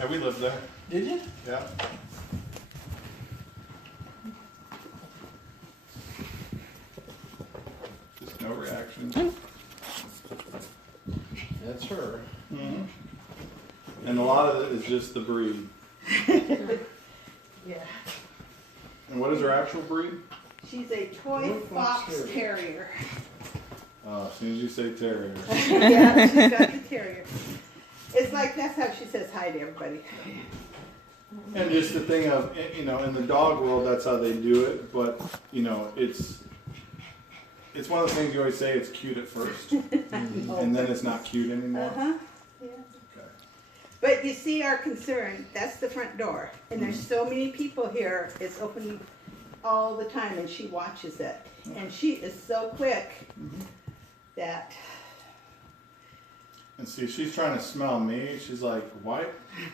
Yeah, we lived there. Did you? Yeah. Just no reaction. That's her. Mm-hmm. And a lot of it is just the breed. Yeah. And what is her actual breed? She's a Toy Fox Terrier. Oh, as soon as you say terrier. Yeah, she's got the terrier. It's like, that's how she says hi to everybody. And just the thing of, you know, in the dog world, that's how they do it. But, you know, it's one of the things you always say, it's cute at first. And then it's not cute anymore. Uh-huh. Yeah. Okay. But you see our concern, that's the front door. And there's so many people here, it's open all the time and she watches it. And she is so quick that... And see, she's trying to smell me. She's like, why?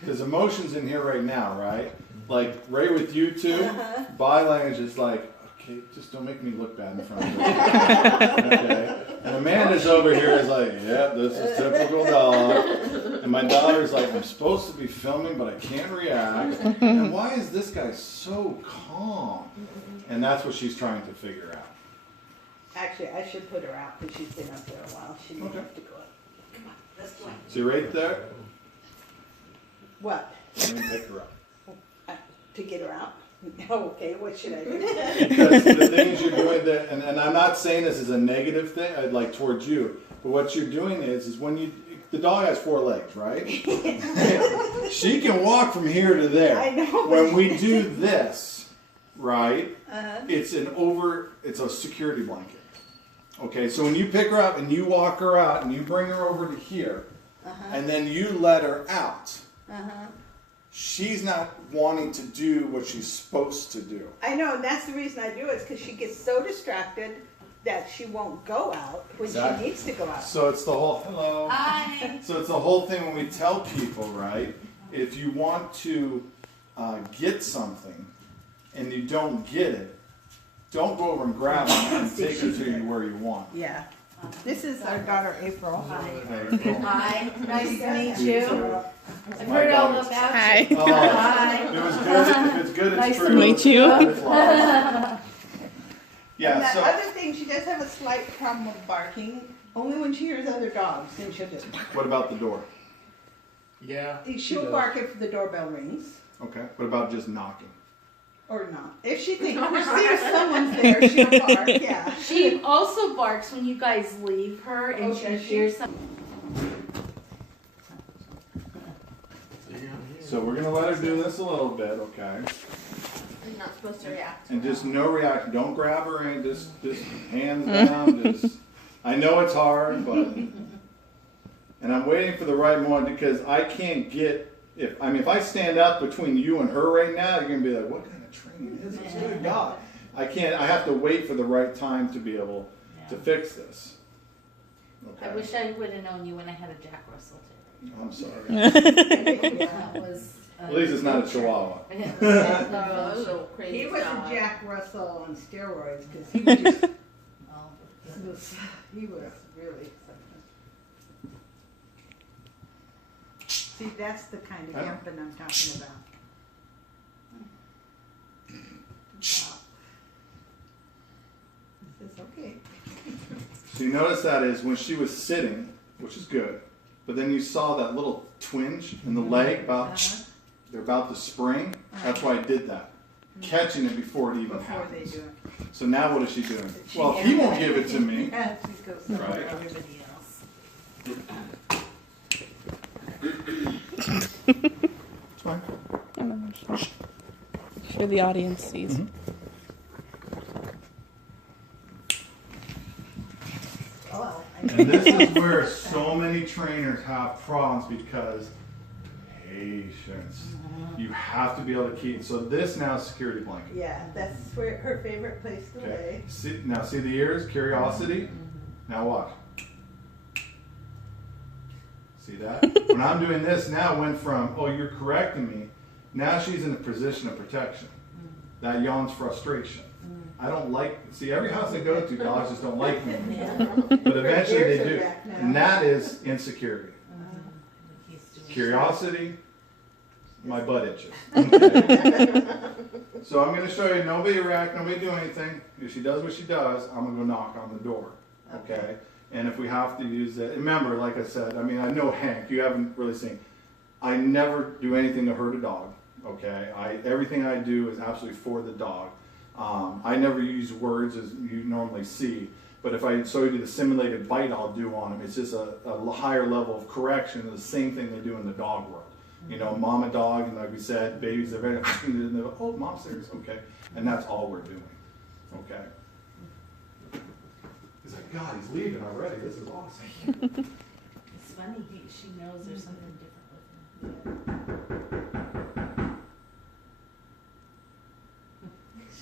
There's emotions in here right now, right? Like, right with you two, body language is like, okay, just don't make me look bad in front of her. Okay. And Amanda's over here is like, yep, this is typical dog. And my daughter's like, I'm supposed to be filming, but I can't react. And why is this guy so calm? And that's what she's trying to figure out. Actually, I should put her out because she's been up there a while. She may have to go up. Come on, let's go. See right there? What? Let me pick her up. To get her out? Okay, what should I do? Because the things you're doing that, and I'm not saying this is a negative thing, like towards you, but what you're doing is when you, the dog has 4 legs, right? She can walk from here to there. I know. When we do this, right, it's a security blanket. Okay, so when you pick her up and you walk her out and you bring her over to here, and then you let her out, she's not wanting to do what she's supposed to do. I know, and that's the reason I do it, is because she gets so distracted that she won't go out when she needs to go out. So it's the whole, hello. Hi. So it's the whole thing when we tell people, right, if you want to get something and you don't get it, don't go over and grab it and take her to where you want. Yeah. This is our daughter, April. Hi. Nice to meet you. I've My heard all daughter's- about Hi. you. Oh, Hi. it was good. If it's good, it's Nice true. to meet you. And Yeah, that so other thing, she does have a slight problem with barking. Only when she hears other dogs, then she'll just... what about the door? Yeah. She'll bark if the doorbell rings. Okay. What about just knocking? Or not. If she thinks if someone's there, she'll bark, yeah. She also barks when you guys leave her and Oh, she does she? hears something. So we're gonna let her do this a little bit, okay? You're not supposed to react. And just no reaction. Don't grab her and just hands down. Just I know it's hard, but and I'm waiting for the right moment because I can't get if I stand up between you and her right now, you're gonna be like, what kind of training is this? Good God. I can't. I have to wait for the right time to be able to fix this. Okay. I wish I would have known you when I had a Jack Russell Terrier. I'm sorry. That was. At least it's not a Chihuahua. He was a Jack Russell on steroids because he was just... he was really something. See, that's the kind of jumping I'm talking about. It's okay. So you notice that is when she was sitting, which is good, but then you saw that little twinge in the leg about they're about to spring. That's why I did that, catching it before it even Before they happens. do it. So now what is she doing? She Well, he won't give it to me. Yeah, she goes Right. Everybody else. It's fine. Sure the audience sees. Oh, And this is where so many trainers have problems because patience. You have to be able to keep. So this now is security blanket. yeah, that's where her favorite place to lay. See, now see the ears? Curiosity. Now watch. See that? When I'm doing this now, went from, oh, you're correcting me. Now she's in a position of protection. That yawns frustration. I don't like, see, every house I go to, dogs just don't like me anymore. But eventually they Ears are do. back now. And that is insecurity. He's doing Curiosity, My butt itches. Okay? So I'm going to show you, nobody react, nobody do anything. If she does what she does, I'm going to go knock on the door. Okay? And if we have to use it, remember, like I said, I mean, I know Hank, you haven't really seen. I never do anything to hurt a dog. Okay? Everything I do is absolutely for the dog. I never use words as you normally see. But if I show you the simulated bite I'll do on them, it's just a higher level of correction, the same thing they do in the dog world. You know, mama dog, and like we said, babies are very, oh, mom's serious, okay. And that's all we're doing, okay. He's like, God, he's leaving already, this is awesome. It's funny, she knows there's something different with him.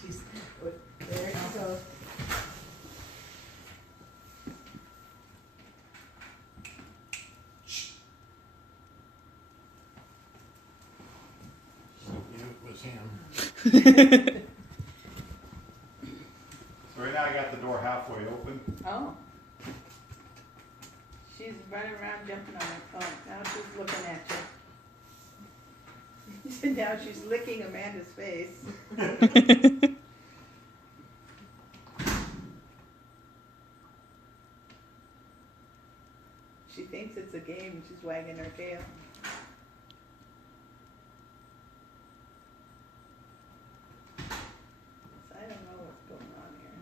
She's, there she goes. Him. So right now I got the door halfway open. Oh. She's running around jumping on it. Oh, now she's looking at you. Now she's licking Amanda's face. She thinks it's a game and she's wagging her tail. I don't know what's going on here.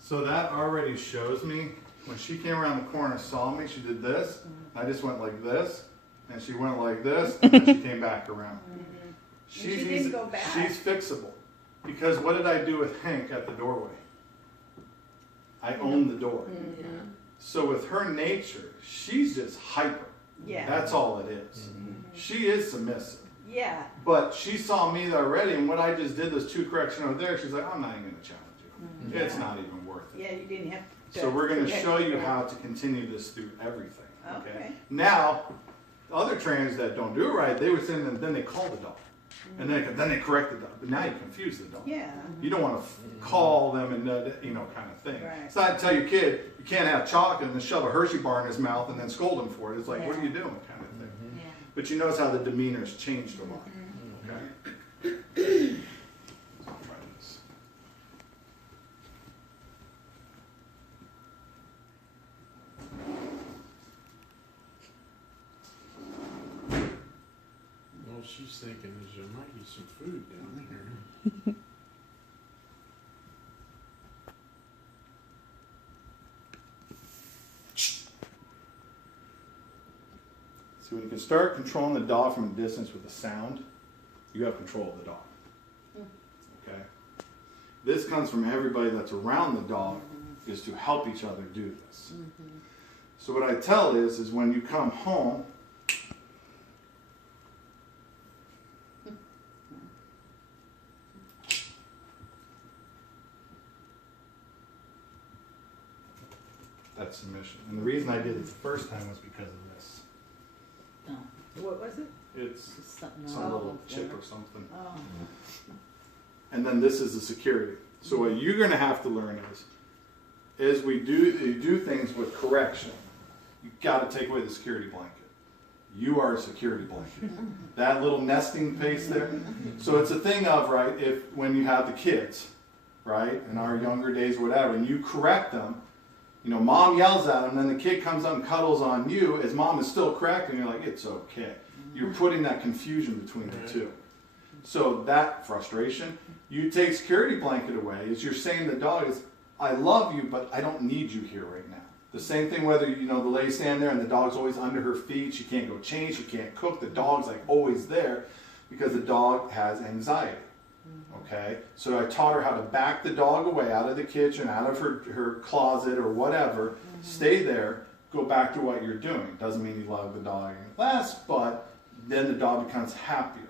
So that already shows me, when she came around the corner, saw me, she did this, I just went like this, and she went like this, and then she came back around. Mm-hmm. She's she didn't go back. She's fixable. Because what did I do with Hank at the doorway? I own the door. Mm-hmm. So with her nature, she's just hyper. Yeah. That's all it is. Mm-hmm. She is submissive. Yeah. But she saw me already, and what I just did, those 2 corrections over there, she's like, I'm not even going to challenge you. Yeah. It's not even worth it. Yeah, you didn't have to. So we're going to correct show you her. how to continue this through everything. Okay. Now, the other trainers that don't do it right, they would send them, then they call the dog. And then they correct the dog. But now you confuse the dog. Yeah. You don't want to call them and, kind of thing. Right. It's not to tell your kid, you can't have chocolate and then shove a Hershey bar in his mouth and then scold him for it. It's like, what are you doing kind of thing. Yeah. But you notice how the demeanor's changed a lot. Okay? I'll try this. All she's thinking is there might be some food down here. See, when you can start controlling the dog from a distance with a sound, you have control of the dog. Okay? This comes from everybody that's around the dog, is to help each other do this. So what I tell is when you come home, that's submission. And the reason I did it the first time was because of this. No, What was it? It's just something some else. little chip or something. Oh. And then this is the security. So what you're going to have to learn is you do things with correction. You got to take away the security blanket. You are a security blanket. That little nesting place there. So it's a thing of, right, if when you have the kids, right, in our younger days or whatever, and you correct them, you know, mom yells at them, then the kid comes up and cuddles on you as mom is still correcting, you're like, it's okay. You're putting that confusion between the two. So that frustration, you take security blanket away, is you're saying to the dog is, I love you, but I don't need you here right now. The same thing whether, you know, the lady standing there and the dog's always under her feet, she can't go change, she can't cook, the dog's like always there because the dog has anxiety. Okay, so I taught her how to back the dog away out of the kitchen, out of her closet or whatever, stay there, go back to what you're doing. Doesn't mean you love the dog any less, but then the dog becomes happier.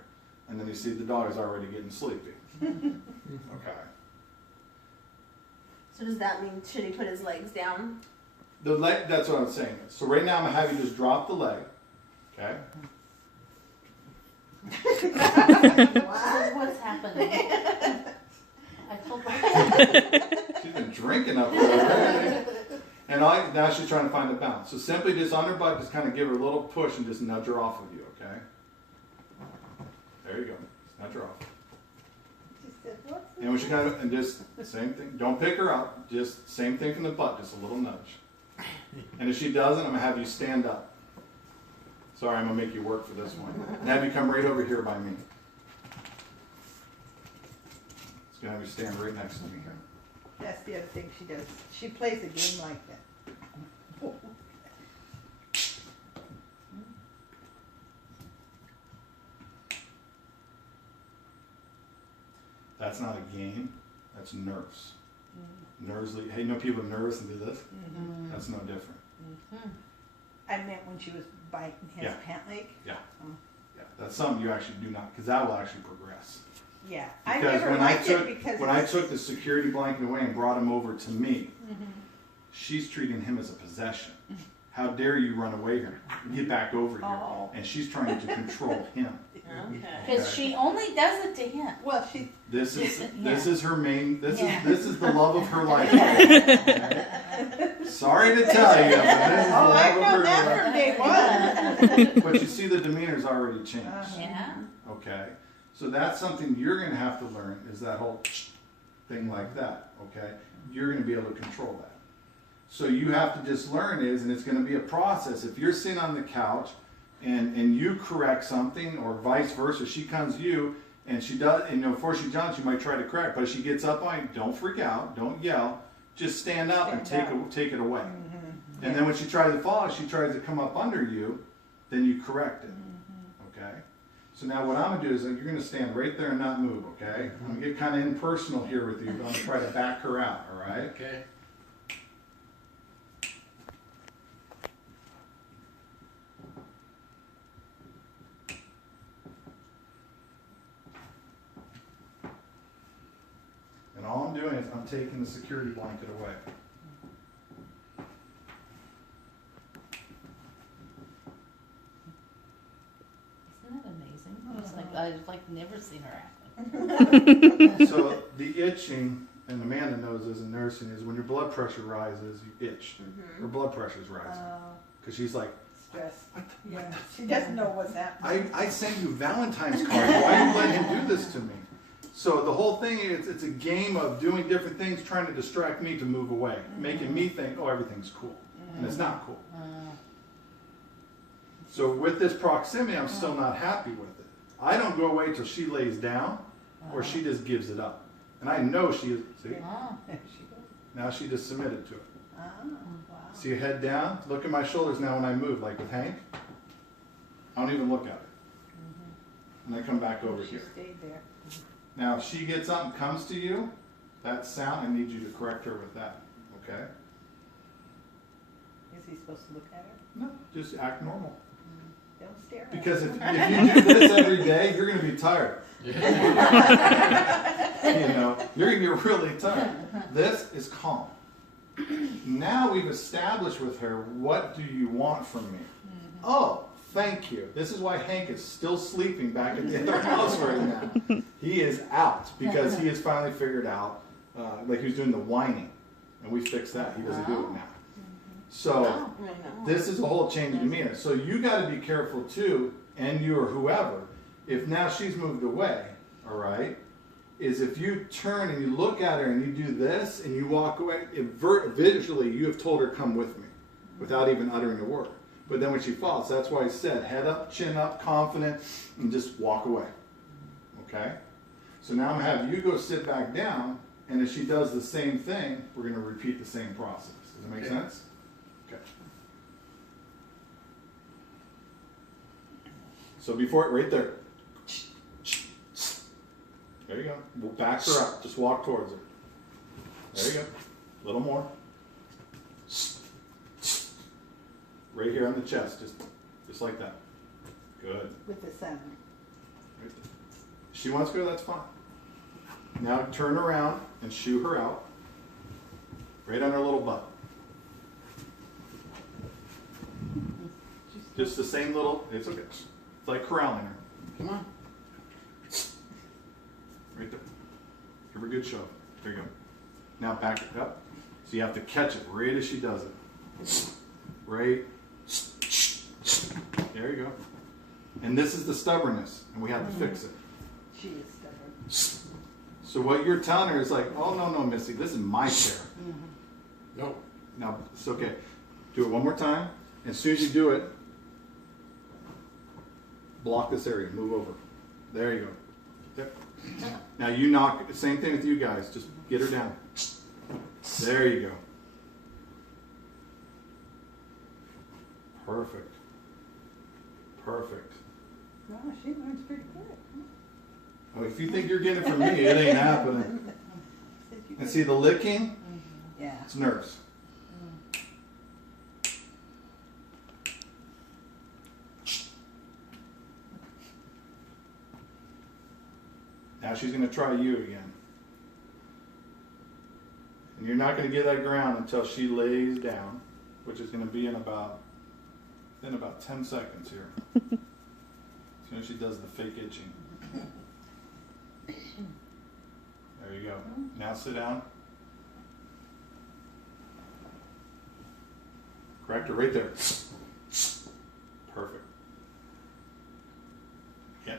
And then you see the dog is already getting sleepy. Okay. So does that mean, should he put his legs down? The leg, that's what I'm saying. So right now I'm going to have you just drop the leg. Okay? What's happening? I told her. She's been drinking up there. And now she's trying to find the balance. So simply just on her butt, just kind of give her a little push and just nudge her off of you, okay? she kind of, and just same thing. Don't pick her up. Just same thing from the butt. Just a little nudge. And if she doesn't, I'm gonna have you stand up. Sorry, I'm gonna make you work for this one. And have you come right over here by me. It's gonna have you stand right next to me here. That's the other thing she does. She plays a game like that. That's not a game. That's nerves. Nerves. Hey, you know people are nervous and do this? That's no different. I meant when she was biting his Yeah. pant leg. Yeah. Yeah. That's something you actually do not, because that will actually progress. Yeah, I Because never liked it because when I took the security blanket away and brought him over to me, she's treating him as a possession. How dare you run away here? Get back over here. Oh. And she's trying to control him. Okay. Because she only does it to him. well, she This is Yeah. this is her main. This Yeah. is the love of her life. Sorry to tell you, but this is the oh, I've love known of that her from day one. life. But you see, the demeanor's already changed. Yeah. Okay, so that's something you're going to have to learn, is that whole thing like that. Okay, you're going to be able to control that. So you have to just learn is, and it's going to be a process. If you're sitting on the couch and you correct something, or vice versa, she comes to you and she does, and before she jumps, you might try to correct, but if she gets up on you, don't freak out, don't yell, just stand up and take it away. And then when she tries to fall, she tries to come up under you, then you correct it. Okay? So now what I'm going to do is you're going to stand right there and not move, okay? I'm going to get kind of impersonal here with you, but I'm going to try to back her out, all right? Okay. And all I'm doing is I'm taking the security blanket away. Isn't that amazing? It's like I've never seen her act like So the itching, and Amanda knows this in nursing, is when your blood pressure rises, you itch. Her blood pressure's rising. Because she's like, Stress. Yeah, she doesn't know what's happening. I sent you Valentine's cards. Why are you letting him do this to me? So the whole thing is, it's a game of doing different things, trying to distract me to move away, making me think, oh, everything's cool. And it's not cool. So with this proximity, I'm still not happy with it. I don't go away till she lays down, or she just gives it up. And I know she is, see, Oh. There she goes. now she just submitted to it. Oh, wow. See your head down, look at my shoulders now when I move, like with Hank. I don't even look at her. And I come back over She here. stayed there. Now, if she gets up and comes to you, that sound, I need you to correct her with that, okay? Is he supposed to look at her? No, just act normal. Don't stare at her. Because if you do this every day, you're going to be tired. You know, you're going to get really tired. This is calm. Now we've established with her, what do you want from me? Oh, thank you. This is why Hank is still sleeping back at the other house right now. He is out because he has finally figured out, like he was doing the whining, and we fixed that. He doesn't do it now. So this is a whole change in demeanor. So you got to be careful too, and you or whoever, if now she's moved away, all right, is if you turn and you look at her and you do this and you walk away, visually you have told her, come with me, without even uttering a word. But then when she falls, that's why I said head up, chin up, confident, and just walk away. Okay? So now I'm going to have you go sit back down, and if she does the same thing, we're going to repeat the same process. Does that make sense? Okay. So before it, right there. There you go. We'll back her up. Just walk towards her. There you go. A little more. Right here on the chest, just like that. Good. With the sound. Right there. She wants to go, that's fine. Now turn around and shoo her out. Right on her little butt. Just the same little, it's okay. It's like corralling her. Come on. Right there. Give her a good shove. There you go. Now back it up. So you have to catch it right as she does it. Right. There you go. And this is the stubbornness, and we have to fix it. She is stubborn. So what you're telling her is like, oh, no, no, Missy, this is my chair. No. Now, it's okay. Do it one more time. As soon as you do it, block this area. Move over. There you go. Yep. Now you knock. Same thing with you guys. Just get her down. There you go. Perfect. Perfect. No, she learns pretty quick. Oh, if you think you're getting it from me, it ain't happening. And see the licking? Yeah. It's nerves. Now she's going to try you again. And you're not going to get that ground until she lays down, which is going to be in about 10 seconds here. As soon as she does the fake itching. There you go. Now sit down. Correct her right there. Perfect. Yeah.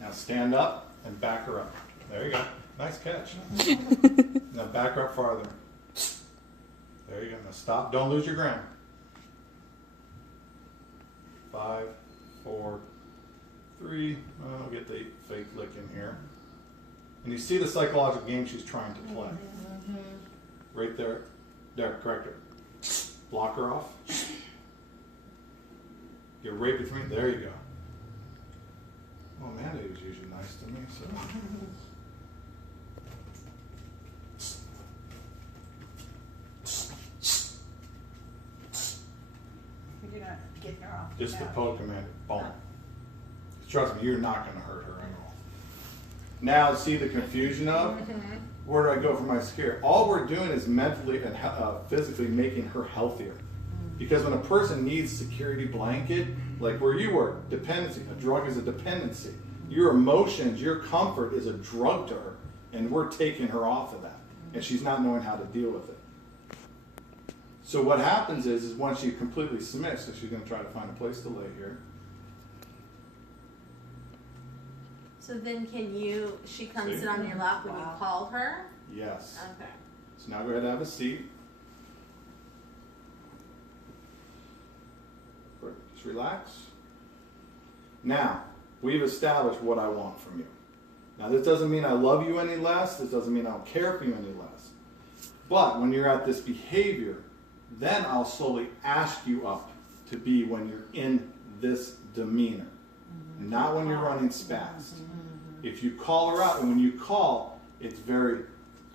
Now stand up and back her up. There you go. Nice catch. Now back her up farther. There you go. Now stop. Don't lose your ground. 5, 4, 3. I'll get the fake lick in here. And you see the psychological game she's trying to play. Right there. There, correct her. Block her off. Get right between. There you go. Well, Amanda was usually nice to me, so. You're not getting her off. Just the now. poke, Amanda. Boom. Trust me, you're not going to hurt her at all. Now, see the confusion of where do I go for my scare? All we're doing is mentally and physically making her healthier. Because when a person needs security blanket, like where you were, dependency, a drug is a dependency. Your emotions, your comfort is a drug to her, and we're taking her off of that. And she's not knowing how to deal with it. So what happens is once she completely submits, so she's going to try to find a place to lay here. So then she comes See? sit on your lap when you called her? Yes. Okay. So now go ahead and have a seat. Just relax. Now, we've established what I want from you. Now, this doesn't mean I love you any less. This doesn't mean I don't care for you any less. But when you're at this behavior, then I'll slowly ask you up to be when you're in this demeanor. Not when you're running spasms. If you call her out, and when you call, it's very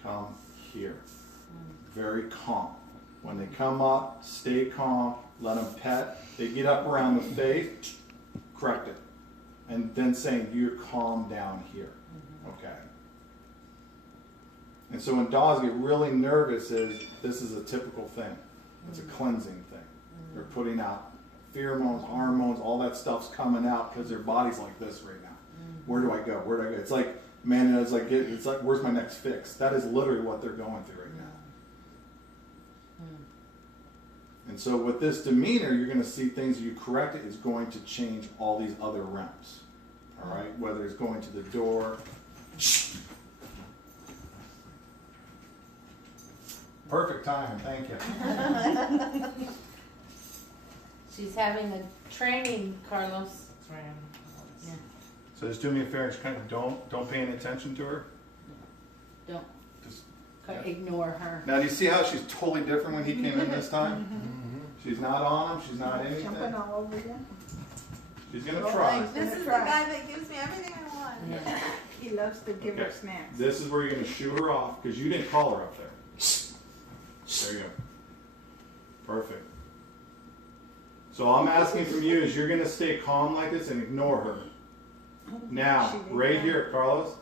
come here. Very calm. When they come up, stay calm, let them pet. They get up around the face, correct it. And then saying, you're calm down here. Okay. And so when dogs get really nervous, this is a typical thing. It's a cleansing thing. They're putting out pheromones, hormones, all that stuff's coming out because their body's like this right now. Where do I go? Where do I go? It's like, man, it's like, where's my next fix? That is literally what they're going through right now. And so with this demeanor, you're going to see things you correct it is going to change all these other realms. All right? Whether it's going to the door. Perfect timing, thank you. She's having a training, Carlos. Yeah. So just do me a favor, just kind of don't pay any attention to her. Don't Just ignore her. now, do you see how she's totally different when he came in this time? She's not on him. She's not anything. Jumping all over you. She's gonna try. Like, This is the guy that gives me everything I want. Yeah. He loves to give her Okay. snacks. This is where you're gonna shoo her off because you didn't call her up there. There you go. Perfect. So all I'm asking from you is you're gonna stay calm like this and ignore her. Now, right here, Carlos,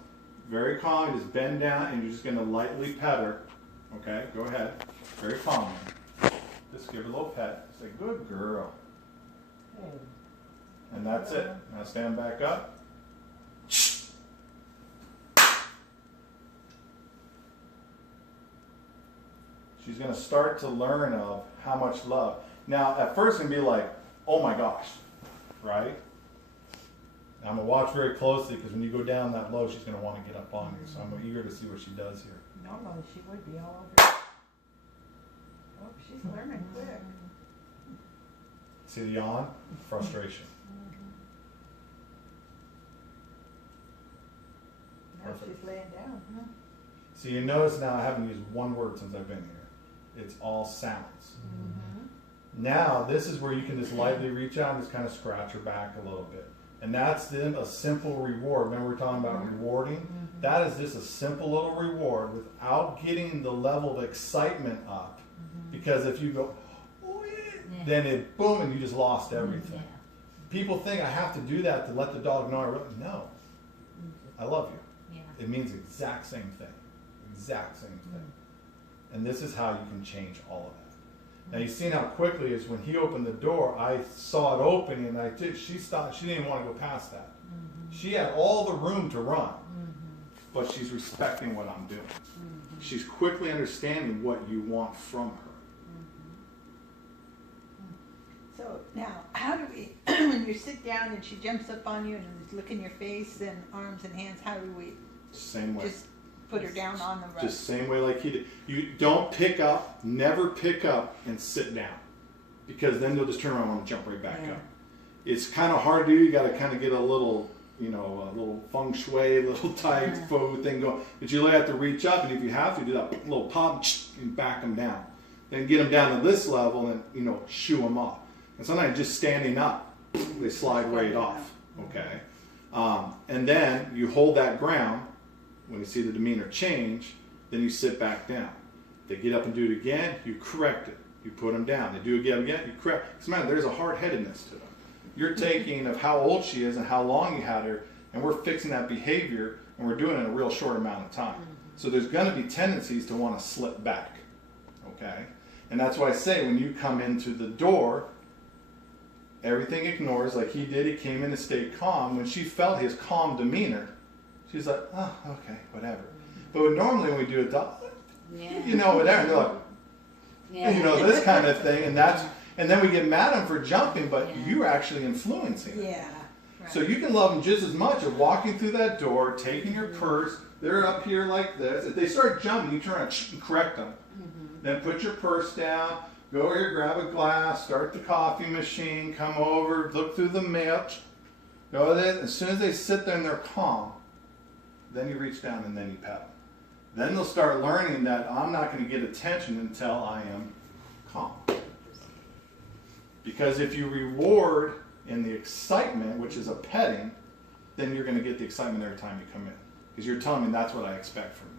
very calm. Just bend down and you're just gonna lightly pet her. Okay, go ahead. Very calmly. Just give her a little pet. Say, good girl. And that's it. Now stand back up. She's going to start to learn of how much love. Now, at first, it's going to be like, oh my gosh, right? I'm gonna watch very closely because when you go down that low, she's gonna want to get up on you. So I'm eager to see what she does here. Normally she would be all over. Oh, she's learning quick. See the yawn? Frustration. Now Perfect. she's laying down. So you notice now I haven't used one word since I've been here. It's all sounds. Now this is where you can just lightly reach out and just kind of scratch her back a little bit. And that's then a simple reward. Remember we were talking about rewarding? That is just a simple little reward without getting the level of excitement up. Because if you go, oh yeah, then it boom and you just lost everything. People think I have to do that to let the dog know I really, no. I love you. Yeah. It means the exact same thing. Exact same thing. And this is how you can change all of that. Now you seen how quickly is when he opened the door, I saw it open and she stopped, she didn't want to go past that. She had all the room to run, but she's respecting what I'm doing. She's quickly understanding what you want from her. So now, how do we, when you sit down and she jumps up on you and is looking your face and arms and hands, how do we Same way. just put her down on the rug? Just same way like he did. You don't pick up, never pick up and sit down. Because then they'll just turn around and jump right back up. It's kind of hard to do. You got to kind of get a little, you know, a little feng shui, little tai fo thing going. But you have to reach up, and if you have to, do that little pop and back them down. Then get them down to this level and, you know, shoo them off. And sometimes just standing up, they slide right off. Okay? And then you hold that ground. When you see the demeanor change, then you sit back down. They get up and do it again, you correct it. You put them down. They do it again, you correct it. Because there's a hard-headedness to them. You're taking of how old she is and how long you had her, and we're fixing that behavior, and we're doing it in a real short amount of time. So there's going to be tendencies to want to slip back. Okay? And that's why I say when you come into the door, everything ignores, like he did, he came in and stayed calm. When she felt his calm demeanor, she's like, oh, okay, whatever. But normally when we do a dog, you know, whatever, they're like, you know, this kind of thing, and then we get mad at them for jumping, but you're actually influencing it. Yeah. Right. So you can love them just as much of walking through that door, taking your purse, they're up here like this. If they start jumping, you turn around and correct them. Then put your purse down, go over here, grab a glass, start the coffee machine, come over, look through the mail, go there. As soon as they sit there and they're calm, then you reach down and then you pet them. Then they'll start learning that I'm not going to get attention until I am calm. Because if you reward in the excitement, which is a petting, then you're going to get the excitement every time you come in. Because you're telling me that's what I expect from you.